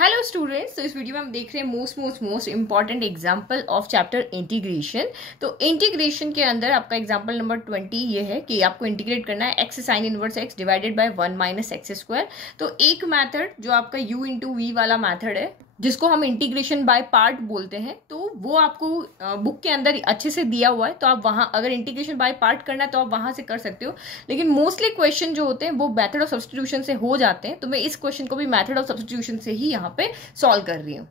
Hello students, तो इस video में हम देख रहे हैं most important example of chapter integration. तो इंटीग्रेशन के अंदर आपका एग्जांपल नंबर 20 ये है कि आपको इंटीग्रेट करना है x sign inverse x divided by 1 minus x square. तो एक मेथड जो आपका u इंटू वी वाला मेथड है, जिसको हम इंटीग्रेशन बाय पार्ट बोलते हैं, तो वो आपको बुक के अंदर अच्छे से दिया हुआ है। तो आप वहां अगर इंटीग्रेशन बाय पार्ट करना है तो आप वहां से कर सकते हो, लेकिन मोस्टली क्वेश्चन जो होते हैं वो मेथड ऑफ सब्स्टिट्यूशन से हो जाते हैं। तो मैं इस क्वेश्चन को भी मेथड ऑफ सब्स्टिट्यूशन से ही यहाँ पे सॉल्व कर रही हूँ।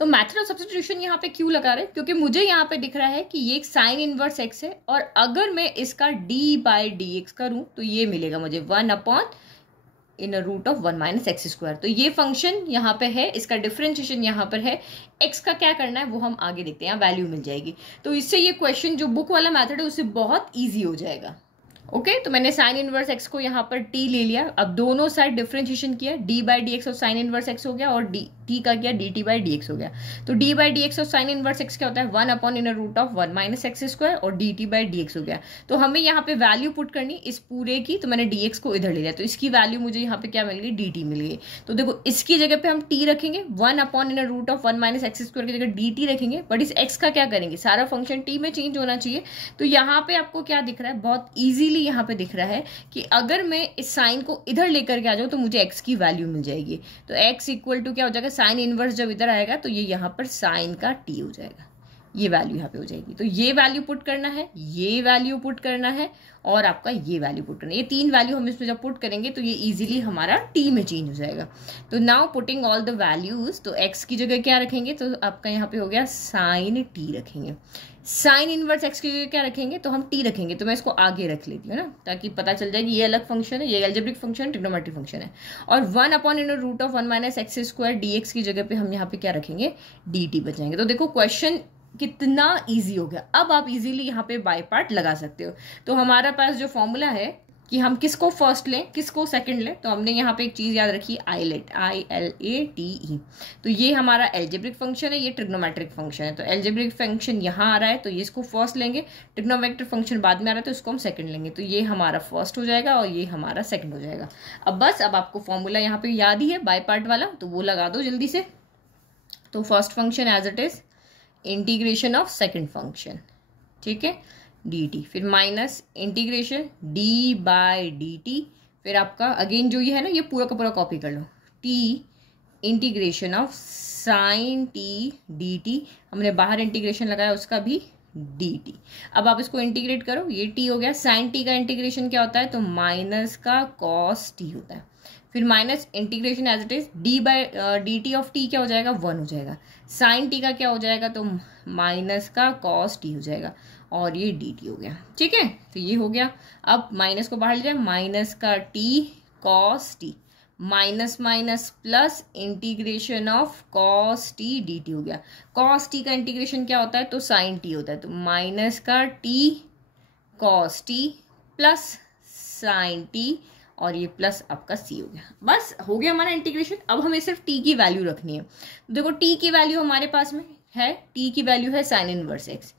तो मेथड ऑफ सब्स्टिट्यूशन यहाँ पे क्यों लगा रहे हैं? क्योंकि मुझे यहाँ पे दिख रहा है कि ये एक साइन इनवर्स एक्स है, और अगर मैं इसका डी बाई डी एक्स करूं तो ये मिलेगा मुझे 1 upon in root of 1 minus x square. तो ये फंक्शन यहाँ पे है, इसका डिफरेंशिएशन यहाँ पर है। एक्स का क्या करना है वो हम आगे देखते हैं, यहाँ वैल्यू मिल जाएगी। तो इससे ये क्वेश्चन जो बुक वाला मेथड है उससे बहुत ईजी हो जाएगा। ओके, तो मैंने साइन इनवर्स एक्स को यहाँ पर टी ले लिया। अब दोनों साइड डिफरेंशिएशन किया, डी बाई डी एक्स और साइन इनवर्स एक्स हो गया, और टी का किया d t by d x हो गया। तो डी बाई डी एक्स और साइन इनवर्स एक्स क्या होता है 1 upon in root of 1 minus x square, और d t by d x हो गया। तो हमें यहाँ पे वैल्यू पुट करनी इस पूरे की, तो मैंने डी एक्स को इधर ले लिया, तो इसकी वैल्यू मुझे यहाँ पे क्या मिल गई, डी टी मिल गई। तो देखो इसकी जगह पे हम टी रखेंगे, 1 upon in root of 1 minus x square की जगह डी टी रखेंगे, बट इस एक्स का क्या करेंगे, सारा फंक्शन टी में चेंज होना चाहिए। तो यहाँ पे आपको क्या दिख रहा है, बहुत ईजिली यहाँ पे दिख रहा है कि अगर मैं इस साइन को इधर लेकर के आ जाऊं तो मुझे x की वैल्यू मिल जाएगी। तो x इक्वल टू क्या हो जाएगा, साइन इनवर्स जब इधर आएगा तो ये यहाँ पर साइन का t हो जाएगा, ये वैल्यू यहाँ पे हो जाएगी। तो ये वैल्यू पुट करना है, ये वैल्यू पुट करना है, और आपका ये वैल्यू पुट करना है। ये तीन वैल्यू हम इसमें जब पुट करेंगे तो ये इजीली हमारा t में चेंज हो जाएगा। तो now putting all the values, तो x की जगह क्या रखेंगे, तो आपका यहाँ पे हो गया साइन t रखेंगे। साइन इनवर्स एक्स की जगह क्या रखेंगे, तो हम टी रखेंगे। तो मैं इसको आगे रख लेती हूँ ना, ताकि पता चल जाए कि ये अलग फंक्शन है, ये एल्जेब्रिक फंक्शन, ट्रिग्नोमेट्रिक फंक्शन है। और 1 upon in root of 1 minus x square D x की जगह पे हम यहाँ पे क्या रखेंगे, डी टी बचाएंगे। तो देखो क्वेश्चन कितना ईजी हो गया। अब आप इजीली यहाँ पे बाय पार्ट लगा सकते हो। तो हमारा पास जो फॉर्मूला है कि हम किसको फर्स्ट लें किसको सेकंड लें, तो हमने यहाँ पे एक चीज याद रखी, आईलेट, ILATE। तो ये हमारा एल्जेब्रिक फंक्शन है, ये ट्रिग्नोमेट्रिक फंक्शन है। तो एल्जेब्रिक फंक्शन यहाँ आ रहा है तो ये इसको फर्स्ट लेंगे, ट्रिग्नोमेट्रिक फंक्शन बाद में आ रहा है तो इसको हम सेकंड लेंगे। तो ये हमारा फर्स्ट हो जाएगा और ये हमारा सेकंड हो जाएगा। अब बस अब आपको फॉर्मूला यहाँ पे याद ही है बाय पार्ट वाला, तो वो लगा दो जल्दी से। तो first function as it is integration of second function, ठीक है, डी टी, फिर minus integration D by D T, फिर आपका अगेन जो ये है ना, ये पूरा का पूरा कॉपी कर लो, t integration of sine t d t, हमने बाहर इंटीग्रेशन लगाया उसका भी डी टी। अब आप इसको इंटीग्रेट करो, ये टी हो गया। साइन टी का इंटीग्रेशन क्या होता है, तो माइनस का कॉस टी होता है। फिर minus integration as it is D by D T of T क्या हो जाएगा, 1 हो जाएगा। साइन टी का क्या हो जाएगा, तो माइनस का कॉस टी हो जाएगा, और ये डी टी हो गया, ठीक है। तो ये हो गया। अब माइनस को बाहर ले जाए, माइनस का T cos T, minus minus plus integration of cos T d T हो गया। कॉस टी का इंटीग्रेशन क्या होता है, तो साइन टी होता है। तो माइनस का T cos T plus sign T, और ये प्लस आपका सी हो गया। बस हो गया हमारा इंटीग्रेशन। अब हमें सिर्फ टी की वैल्यू रखनी है। देखो टी की वैल्यू हमारे पास में है, टी की वैल्यू है साइन इनवर्स एक्स।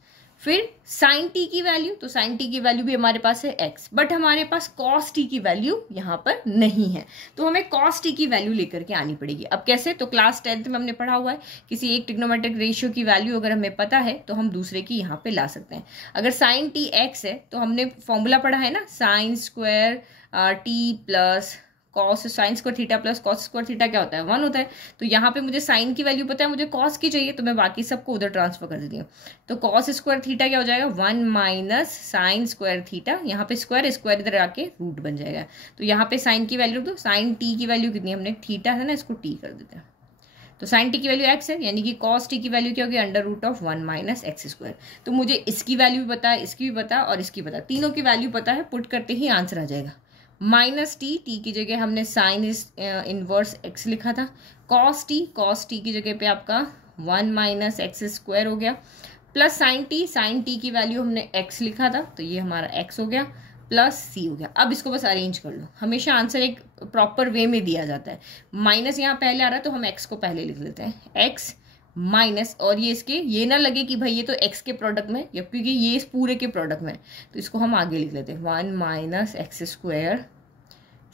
फिर साइन टी की वैल्यू, तो साइन टी की वैल्यू भी हमारे पास है एक्स, बट हमारे पास कॉस टी की वैल्यू यहाँ पर नहीं है। तो हमें कॉस टी की वैल्यू लेकर के आनी पड़ेगी। अब कैसे, तो क्लास 10th में हमने पढ़ा हुआ है, किसी एक ट्रिग्नोमेट्रिक रेशियो की वैल्यू अगर हमें पता है तो हम दूसरे की यहाँ पे ला सकते हैं। अगर साइन टी एक्स है तो हमने फॉर्मूला पढ़ा है ना, sine square T plus cos sine square theta plus cos square theta क्या होता है, 1 होता है। तो यहाँ पे मुझे साइन की वैल्यू पता है, मुझे कॉस की चाहिए, तो मैं बाकी सबको उधर ट्रांसफर कर देती हूँ। तो कॉस स्क्वायर थीटा क्या हो जाएगा, 1 माइनस साइन स्क्वायर थीटा, यहाँ पे स्क्वायर स्क्वायर इधर आके रूट बन जाएगा। तो यहाँ पे साइन की वैल्यू, तो साइन टी की वैल्यू कितनी, हमने थीटा है ना, इसको टी कर देते हैं। तो साइन टी की वैल्यू एक्स है, यानी कि कॉस टी की वैल्यू क्या होगी, under root of 1 minus x square. तो मुझे इसकी वैल्यू भी पता है, इसकी भी पता और इसकी पता, तीनों की वैल्यू पता है। पुट करते ही आंसर आ जाएगा माइनस टी, टी की जगह हमने साइन इनवर्स एक्स लिखा था, कॉस टी की जगह पे आपका 1 माइनस एक्स स्क्वायर हो गया, प्लस साइन टी की वैल्यू हमने एक्स लिखा था, तो ये हमारा एक्स हो गया, प्लस सी हो गया। अब इसको बस अरेंज कर लो, हमेशा आंसर एक प्रॉपर वे में दिया जाता है। माइनस यहाँ पहले आ रहा है तो हम एक्स को पहले लिख लेते हैं, एक्स माइनस, और ये इसके ये ना लगे कि भाई ये तो एक्स के प्रोडक्ट में, या क्योंकि ये इस पूरे के प्रोडक्ट में, तो इसको हम आगे लिख लेते हैं 1 minus x square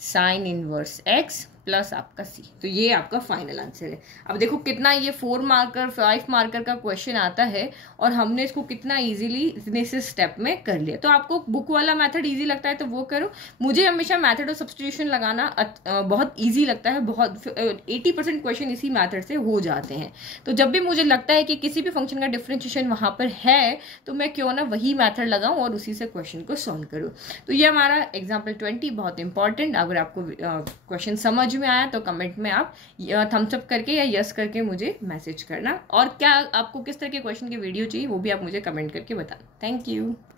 sine inverse x plus आपका सी। तो ये आपका फाइनल आंसर है। अब देखो कितना ये 4 मार्कर 5 मार्कर का क्वेश्चन आता है और हमने इसको कितना इजीली इतने से स्टेप में कर लिया। तो आपको बुक वाला मेथड इजी लगता है तो वो करो। मुझे हमेशा मेथड ऑफ सब्स्टिट्यूशन लगाना बहुत इजी लगता है, बहुत 80% क्वेश्चन इसी मेथड से हो जाते हैं। तो जब भी मुझे लगता है कि किसी भी फंक्शन का डिफरेंशिएशन वहां पर है तो मैं क्यों ना वही मेथड लगाऊं और उसी से क्वेश्चन को सॉल्व करूं। तो ये हमारा एग्जाम्पल 20 बहुत इंपॉर्टेंट। अगर आपको क्वेश्चन समझ में आया तो कमेंट में आप थम्स अप करके या यस करके मुझे मैसेज करना, और क्या आपको किस तरह के क्वेश्चन की वीडियो चाहिए वो भी आप मुझे कमेंट करके बताना। Thank you.